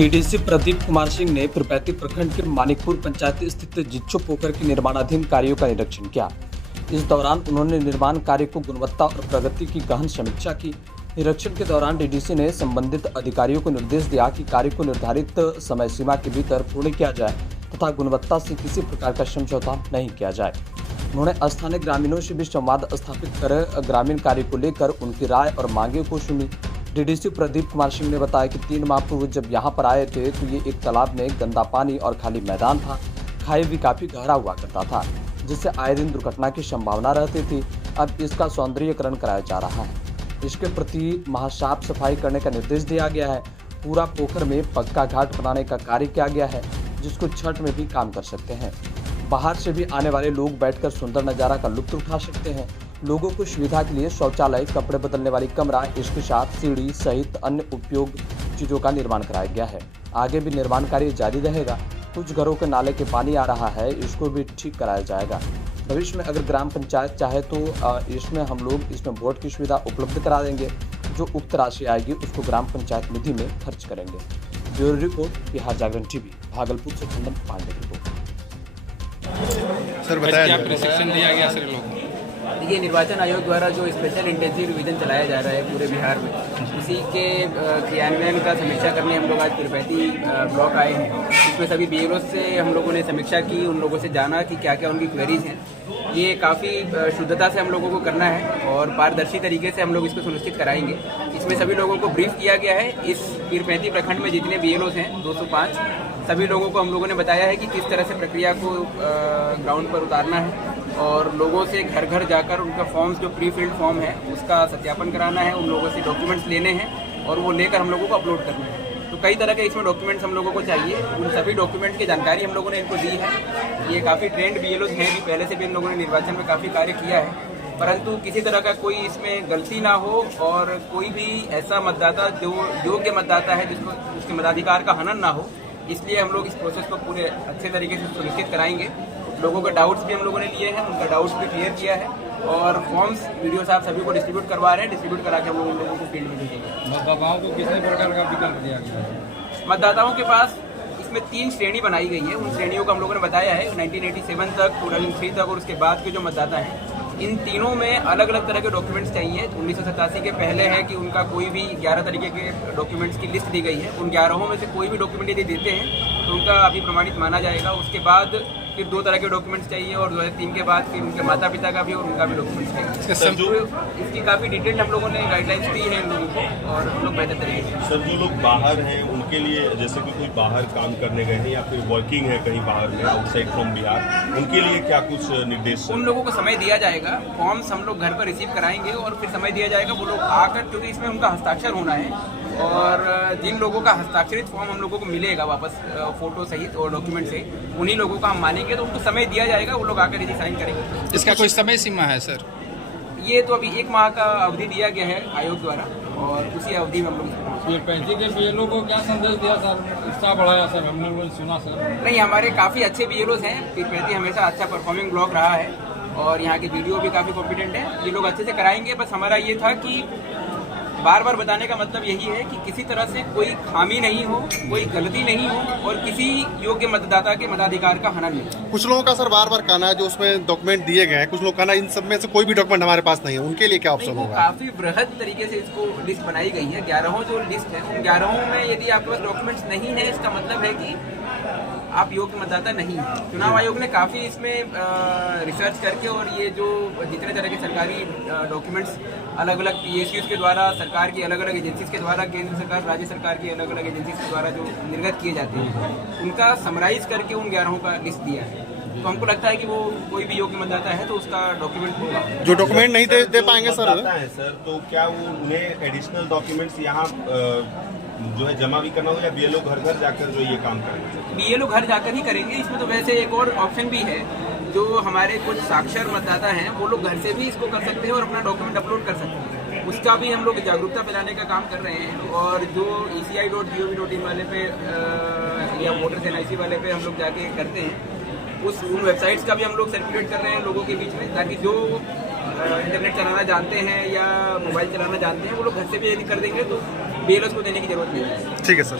DDC Pradeep Kumar Singh ने पीरपैंती प्रखंड के मानिकपुर पंचायत स्थित जिच्चो पोखर के निर्माणाधीन कार्यों का निरीक्षण किया। इस दौरान उन्होंने निर्माण कार्य को गुणवत्ता और प्रगति की गहन समीक्षा की। निरीक्षण के दौरान डीडीसी ने संबंधित अधिकारियों को निर्देश दिया कि कार्य को निर्धारित समय सीमा के भीतर पूर्ण किया जाए तथा गुणवत्ता से किसी प्रकार का समझौता नहीं किया जाए। उन्होंने स्थानीय ग्रामीणों से भी संवाद स्थापित कर ग्रामीण कार्य को लेकर उनकी राय और मांगे को सुनी। डीडीसी प्रदीप कुमार सिंह ने बताया कि 3 माह पूर्व जब यहां पर आए थे तो ये एक तालाब में गंदा पानी और खाली मैदान था। खाई भी काफी गहरा हुआ करता था, जिससे आए दिन दुर्घटना की संभावना रहती थी। अब इसका सौंदर्यीकरण कराया जा रहा है। इसके प्रति साफ सफाई करने का निर्देश दिया गया है। पूरा पोखर में पक्का घाट बनाने का कार्य किया गया है, जिसको छठ में भी काम कर सकते हैं। बाहर से भी आने वाले लोग बैठकर सुंदर नज़ारा का लुत्फ उठा सकते हैं। लोगों को सुविधा के लिए शौचालय, कपड़े बदलने वाली कमरा, इसके साथ सीढ़ी सहित अन्य उपयोग चीज़ों का निर्माण कराया गया है। आगे भी निर्माण कार्य जारी रहेगा। कुछ घरों के नाले के पानी आ रहा है, इसको भी ठीक कराया जाएगा। भविष्य में अगर ग्राम पंचायत चाहे तो इसमें हम लोग इसमें बोर्ड की सुविधा उपलब्ध करा देंगे। जो उक्त राशि आएगी उसको ग्राम पंचायत निधि में खर्च करेंगे। ब्यूरो रिपोर्ट, बिहार जागरण टीवी, भागलपुर से चंदन पांडे की रिपोर्ट। सर बताया क्या प्रशिक्षण दिया गया सर लोग? देखिए, निर्वाचन आयोग द्वारा जो स्पेशल इंटेंसिव रिवीजन चलाया जा रहा है पूरे बिहार में, उसी के क्रियान्वयन का समीक्षा करने हम लोग आज पीरपैंती ब्लॉक आए हैं। इसमें सभी बीएलओ से हम लोगों ने समीक्षा की, उन लोगों से जाना कि क्या क्या उनकी क्वेरीज हैं। ये काफ़ी शुद्धता से हम लोगों को करना है और पारदर्शी तरीके से हम लोग इसको सुनिश्चित कराएंगे। इसमें सभी लोगों को ब्रीफ किया गया है। इस पीरपैंती प्रखंड में जितने बीएलओ हैं 205, सभी लोगों को हम लोगों ने बताया है कि किस तरह से प्रक्रिया को ग्राउंड पर उतारना है और लोगों से घर घर जाकर उनका फॉर्म्स जो प्री फिल्ड फॉर्म है उसका सत्यापन कराना है। उन लोगों से डॉक्यूमेंट्स लेने हैं और वो लेकर हम लोगों को अपलोड करना है। तो कई तरह के इसमें डॉक्यूमेंट्स हम लोगों को चाहिए। उन सभी डॉक्यूमेंट की जानकारी हम लोगों ने इनको दी है। ये काफ़ी ट्रेंड बीएलओज हैं भी, पहले से भी इन लोगों ने निर्वाचन में काफ़ी कार्य किया है, परंतु किसी तरह का कोई इसमें गलती ना हो और कोई भी ऐसा मतदाता जो योग्य मतदाता है जिसको उसके मताधिकार का हनन ना हो, इसलिए हम लोग इस प्रोसेस को पूरे अच्छे तरीके से सुनिश्चित कराएंगे। लोगों के डाउट्स भी हम लोगों ने लिए हैं, उनका डाउट्स भी क्लियर किया है और फॉर्म्स वीडियो साहब सभी को डिस्ट्रीब्यूट करवा रहे हैं। डिस्ट्रीब्यूट करा के हम लोग उन लोगों को फील्ड में भेजेंगे। मतदाताओं को किस प्रकार का विकल्प दिया गया है? मतदाताओं के पास इसमें 3 श्रेणी बनाई गई है। उन श्रेणियों को हम लोगों ने बताया है 1987 तक, 2003 तक और उसके बाद के जो मतदाता हैं, इन तीनों में अलग अलग तरह के डॉक्यूमेंट्स चाहिए। 1987 के पहले है कि उनका कोई भी 11 तरीके के डॉक्यूमेंट्स की लिस्ट दी गई है। उन 11 में से कोई भी डॉक्यूमेंट यदि देते हैं तो उनका अभी प्रमाणित माना जाएगा। उसके बाद फिर 2 तरह के डॉक्यूमेंट्स चाहिए और 2003 के बाद फिर उनके माता पिता का भी और उनका भी डॉक्यूमेंट्स चाहिए। तो इसकी काफ़ी डिटेल हम लोगों ने गाइडलाइंस दी है इन लोगों को और हम लोग बेहतर तरीके से। सर, जो लोग बाहर हैं उनके लिए, जैसे कि कोई बाहर काम करने गए हैं या कोई वर्किंग है कहीं बाहर में आउटसाइड फ्रॉम बिहार, उनके लिए क्या कुछ निर्देश? उन लोगों को समय दिया जाएगा। फॉर्म्स हम लोग घर पर रिसीव कराएंगे और फिर समय दिया जाएगा। वो लोग आकर, क्योंकि इसमें उनका हस्ताक्षर होना है और जिन लोगों का हस्ताक्षरित फॉर्म हम लोगों को मिलेगा वापस फोटो सहित और डॉक्यूमेंट से, उन्हीं लोगों का हम मानेंगे। तो उनको समय दिया जाएगा, वो लोग आकर यदि साइन करेंगे। इसका कोई समय सीमा है सर? ये तो अभी 1 माह का अवधि दिया गया है आयोग द्वारा और उसी अवधि में हम लोग पीरपैंती के बीएलओ को क्या संदेश दिया सर? उत्साह बढ़ाया सर, हमने वो सुना सर। नहीं, हमारे काफ़ी अच्छे बीएलओज हैं। पीरपैंती हमेशा अच्छा परफॉर्मिंग ब्लॉक रहा है और यहाँ के वीडियो भी काफ़ी कॉम्पिटेंट है। ये लोग अच्छे से कराएंगे। बस हमारा ये था कि बार बार बताने का मतलब यही है कि किसी तरह से कोई खामी नहीं हो, कोई गलती नहीं हो और किसी योग्य मतदाता के मताधिकार का हनन नहीं। कुछ लोगों का सर बार बार कहना है जो उसमें डॉक्यूमेंट दिए गए हैं, कुछ लोग कहना इन सब में से कोई भी डॉक्यूमेंट हमारे पास नहीं है, उनके लिए क्या ऑप्शन होगा? काफी बृहद तरीके से इसको लिस्ट बनाई गई है। 11 जो लिस्ट है, उन 11 में यदि आपके पास डॉक्यूमेंट्स नहीं है, इसका मतलब है कि आप योग्य मतदाता नहीं है। चुनाव आयोग ने काफ़ी इसमें रिसर्च करके और ये जो जितने तरह के सरकारी डॉक्यूमेंट्स अलग अलग पीएसयूज के द्वारा, सरकार की अलग अलग एजेंसीज के द्वारा, केंद्र सरकार, राज्य सरकार की अलग अलग एजेंसीज के द्वारा जो निर्गत किए जाते हैं, उनका समराइज करके उन 11 का लिस्ट दिया है। तो हमको लगता है कि वो कोई भी योग्य मतदाता है तो उसका डॉक्यूमेंट होगा। जो डॉक्यूमेंट नहीं दे पाएंगे सर, तो क्या वो उन्हें एडिशनल डॉक्यूमेंट्स यहाँ जो है जमा भी करना होगा या बीएलओ घर घर जाकर जो ये काम करेंगे? बीएलओ घर जाकर ही करेंगे। इसमें तो वैसे एक और ऑप्शन भी है, जो हमारे कुछ साक्षर मतदाता हैं वो लोग घर से भी इसको कर सकते हैं और अपना डॉक्यूमेंट अपलोड कर सकते हैं। उसका भी हम लोग जागरूकता फैलाने का काम कर रहे हैं और जो ECI.gov.in वाले पे या वोटर्स NIC वाले पे हम लोग जाके करते हैं, उन वेबसाइट्स का भी हम लोग सर्कुलेट कर रहे हैं लोगों के बीच में, ताकि जो इंटरनेट चलाना जानते हैं या मोबाइल चलाना जानते हैं वो लोग घर से भी यदि कर देंगे तो बीएलओ को देने की जरूरत नहीं है। ठीक है सर।